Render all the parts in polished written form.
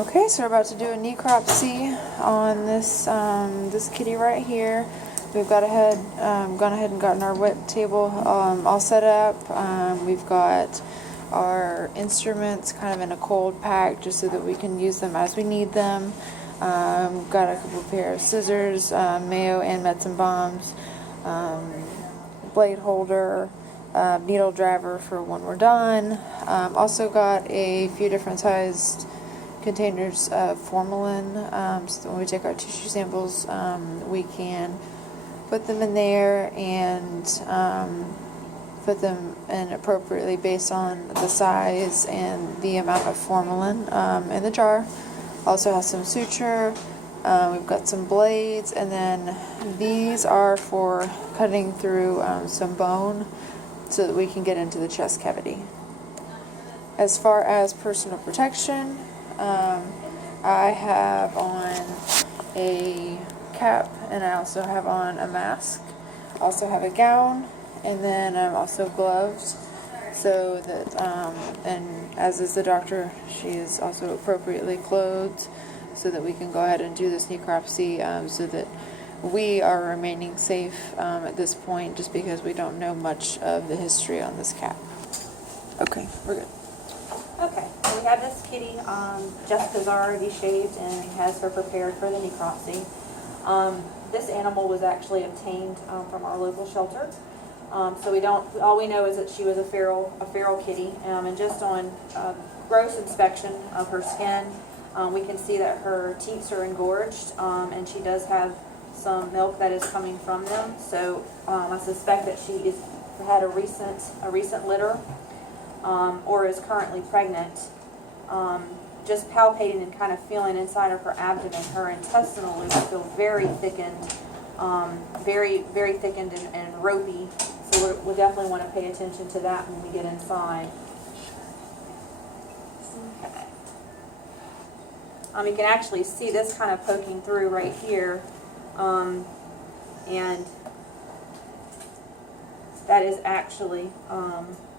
Okay, so we're about to do a necropsy on this this kitty right here. We've gone ahead and gotten our wet table all set up. We've got our instruments kind of in a cold pack just so that we can use them as we need them. We've got a couple of pair of scissors, mayo and medicine bombs, blade holder, needle driver for when we're done. Also got a few different sized containers of formalin, so that when we take our tissue samples, we can put them in there and put them in appropriately based on the size and the amount of formalin in the jar. Also has some suture. We've got some blades, and then these are for cutting through some bone so that we can get into the chest cavity. As far as personal protection, I have on a cap, and I also have on a mask. I also have a gown, and then I'm also gloves, so that, and as is the doctor, she is also appropriately clothed so that we can go ahead and do this necropsy, so that we are remaining safe at this point, just because we don't know much of the history on this cat. Okay, we're good. Okay, so we have this kitty. Jessica's already shaved and has her prepared for the necropsy. This animal was actually obtained from our local shelter. So all we know is that she was a feral kitty. And just on gross inspection of her skin, we can see that her teats are engorged, and she does have some milk that is coming from them. So I suspect that she had a recent litter. Or is currently pregnant. Just palpating and kind of feeling inside of her abdomen, her intestinal loops feel very thickened, very thickened and ropey. So we'll definitely want to pay attention to that when we get inside. Okay. You can actually see this kind of poking through right here, and that is actually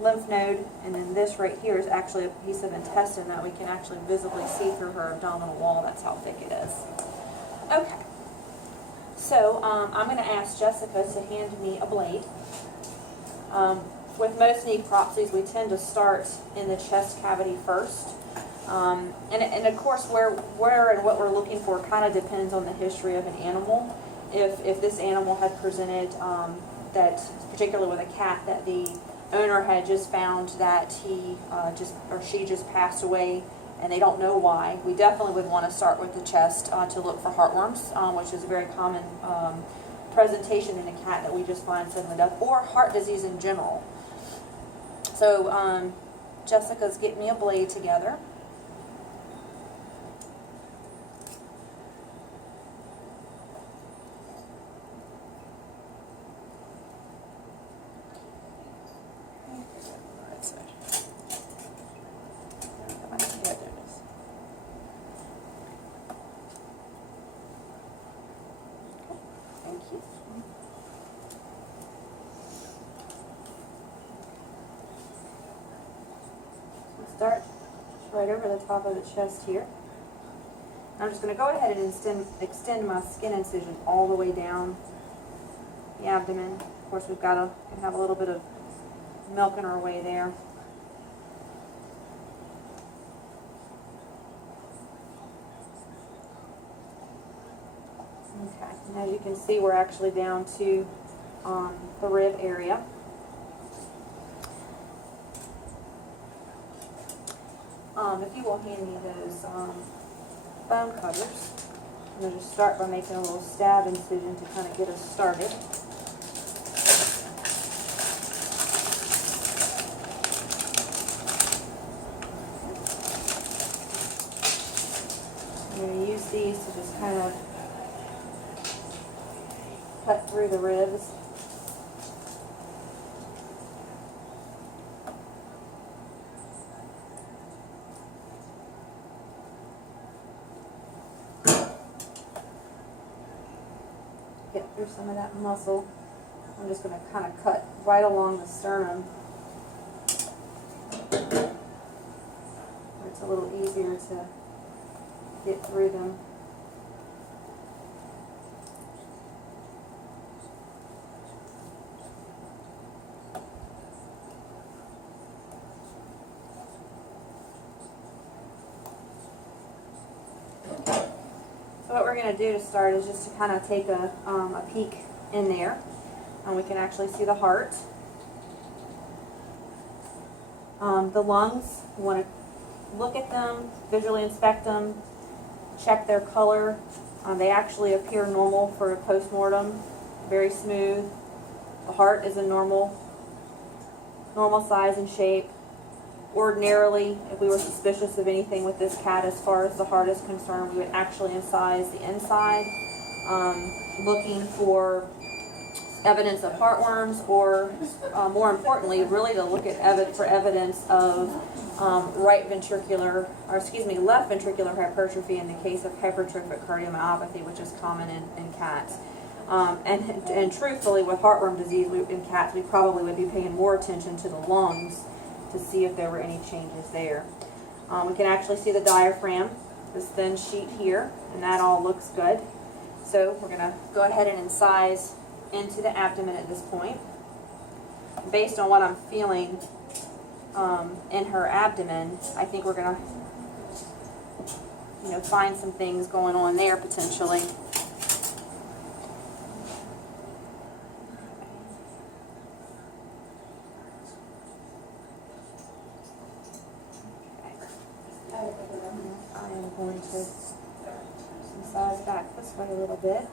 lymph node, and then this right here is actually a piece of intestine that we can actually visibly see through her abdominal wall. That's how thick it is. Okay, so I'm going to ask Jessica to hand me a blade. With most necropsies, we tend to start in the chest cavity first, and of course where and what we're looking for kind of depends on the history of an animal. If this animal had presented that, particularly with a cat, that the owner had just found that she just passed away and they don't know why, we definitely would want to start with the chest to look for heartworms, which is a very common presentation in a cat that we just find suddenly death, or heart disease in general. So Jessica's getting me a blade together. Start right over the top of the chest here. I'm just going to go ahead and extend my skin incision all the way down the abdomen. Of course, we've got to have a little bit of milk in our way there. Okay, and as you can see, we're actually down to the rib area. If you will hand me those bone cutters, I'm going to just start by making a little stab incision to kind of get us started. I'm going to use these to just kind of cut through the ribs. Get through some of that muscle. I'm just going to kind of cut right along the sternum. It's a little easier to get through them. So what we're going to do to start is just to kind of take a peek in there. We can actually see the heart. The lungs, we want to look at them, visually inspect them, check their color. They actually appear normal for a post-mortem, very smooth. The heart is a normal size and shape. Ordinarily, if we were suspicious of anything with this cat as far as the heart is concerned, we would actually incise the inside, looking for evidence of heartworms, or more importantly, really to look at for evidence of left ventricular hypertrophy in the case of hypertrophic cardiomyopathy, which is common in cats. And truthfully, with heartworm disease in cats, we probably would be paying more attention to the lungs to see if there were any changes there. We can actually see the diaphragm, this thin sheet here, and that all looks good. So we're going to go ahead and incise into the abdomen at this point. Based on what I'm feeling in her abdomen, I think we're going to find some things going on there potentially. I am going to incise back this way a little bit.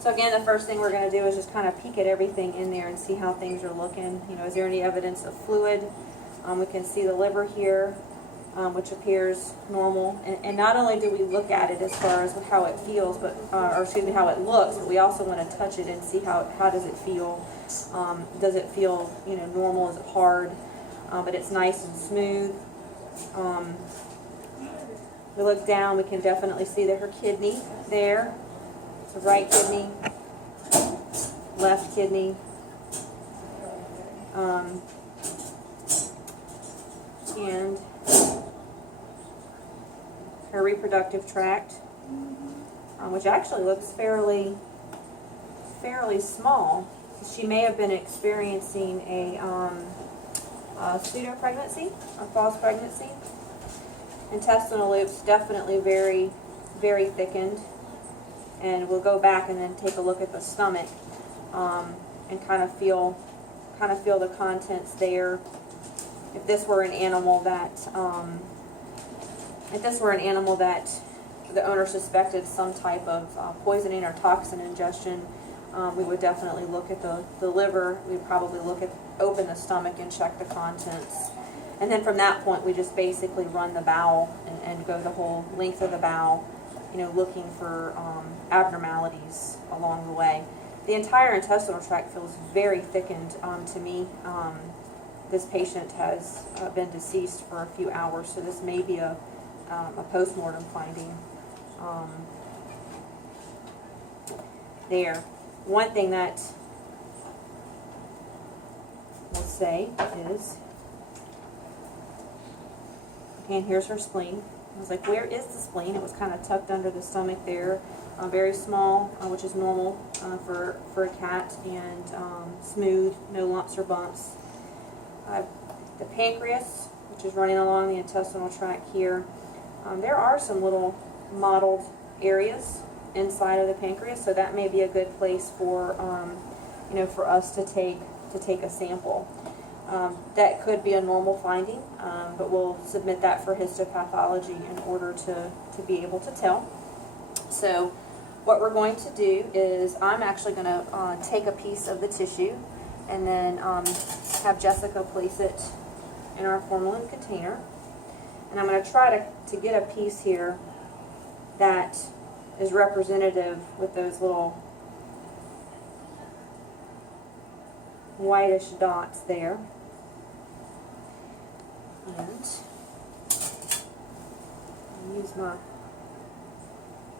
So again, the first thing we're going to do is just kind of peek at everything in there and see how things are looking. Is there any evidence of fluid? We can see the liver here, which appears normal. And not only do we look at it as far as how it feels, but how it looks, but we also want to touch it and see how does it feel. Does it feel normal? Is it hard? But it's nice and smooth. We look down, we can definitely see that her kidney there. So right kidney, left kidney, and her reproductive tract, which actually looks fairly small. She may have been experiencing a pseudo pregnancy, a false pregnancy. Intestinal loops definitely very, very thickened. And we'll go back and then take a look at the stomach and kind of feel the contents there. If this were an animal that the owner suspected some type of poisoning or toxin ingestion, we would definitely look at the liver. We'd probably open the stomach and check the contents. And then from that point, we just basically run the bowel and go the whole length of the bowel, looking for abnormalities along the way. The entire intestinal tract feels very thickened to me. This patient has been deceased for a few hours, so this may be a post-mortem finding there. One thing that we'll say is, and here's her spleen. I was like, where is the spleen? It was kind of tucked under the stomach there. Very small, which is normal for a cat, and smooth, no lumps or bumps. The pancreas, which is running along the intestinal tract here. There are some little mottled areas inside of the pancreas, so that may be a good place for for us to take a sample. That could be a normal finding, but we'll submit that for histopathology in order to be able to tell. So what we're going to do is I'm actually going to take a piece of the tissue and then have Jessica place it in our formalin container. And I'm going to try to get a piece here that is representative with those little whitish dots there. And use my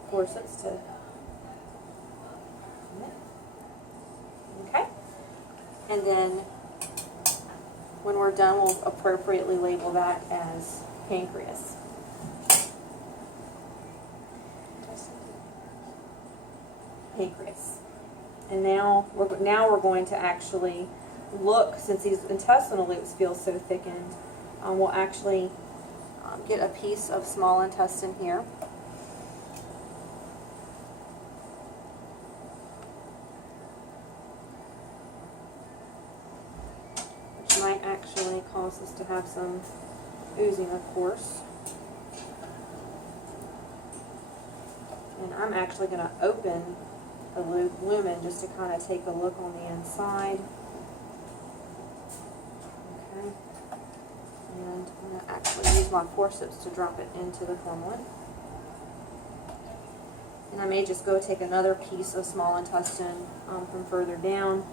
forceps to, okay, and then when we're done, we'll appropriately label that as pancreas. Pancreas. And now we're going to actually look, since these intestinal loops feel so thickened, we'll actually get a piece of small intestine here. Which might actually cause us to have some oozing, of course. And I'm actually going to open the lumen just to kind of take a look on the inside. Okay. And I'm going to actually use my forceps to drop it into the formalin. And I may just go take another piece of small intestine from further down.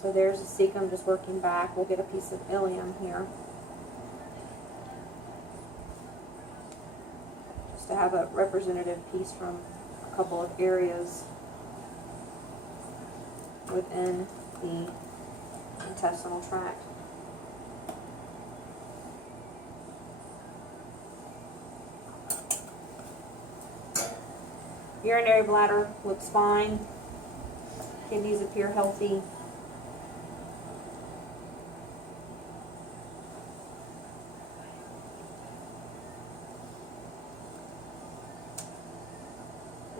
So there's the cecum just working back. We'll get a piece of ileum here, to have a representative piece from a couple of areas within the intestinal tract. Urinary bladder looks fine. Kidneys appear healthy.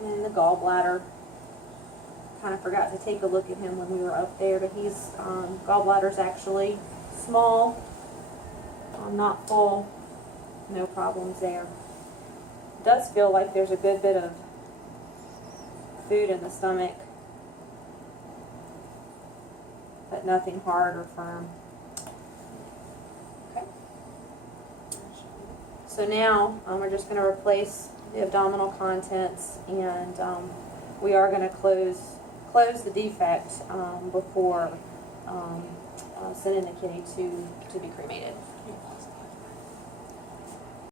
And the gallbladder, kind of forgot to take a look at him when we were up there, but his gallbladder's actually small, not full, no problems there. It does feel like there's a good bit of food in the stomach, but nothing hard or firm. Okay. So now we're just going to replace the abdominal contents, and we are going to close the defect before sending the kitty to be cremated.